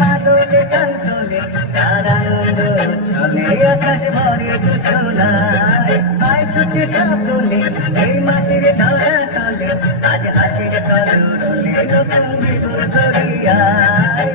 মাদলে গান তোলে তার আনন্দ চলে আকাশ ভরে যোজনায় আয় ছুটে সব তোলে এই মাটির ধরা তলে আজ হাসির কলরলে নতুন জীবন গড়িয়ায়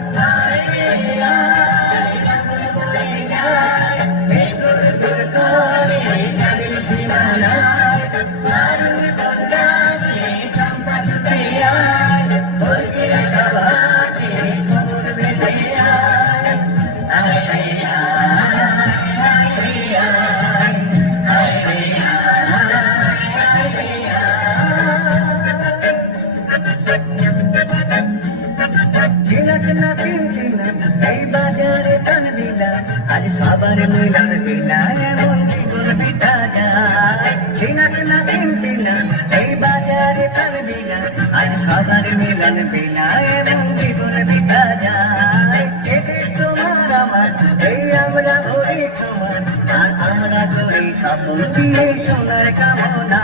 এই বাজারে টান দিলা আজ সবার মিলন বিনা এমন জীবন বিতা যায় চিনাক না চিনতি না এই বাজারে টান দিলা আজ সবার মিলন বিনা এমন জীবন বিতা যায় এতে তোমার আমার এই আমরা ভরি তোমার আর আমরা করি স্বপ্ন দিয়ে সোনার কামনা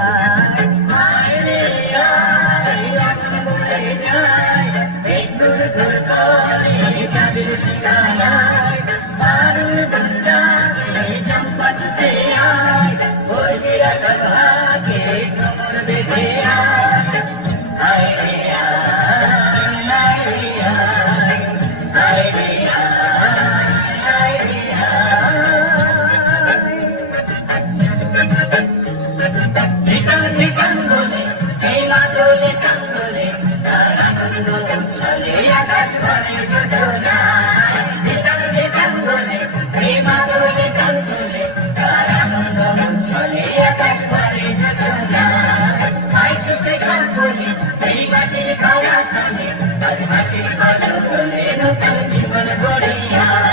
জীবন গড়িয়া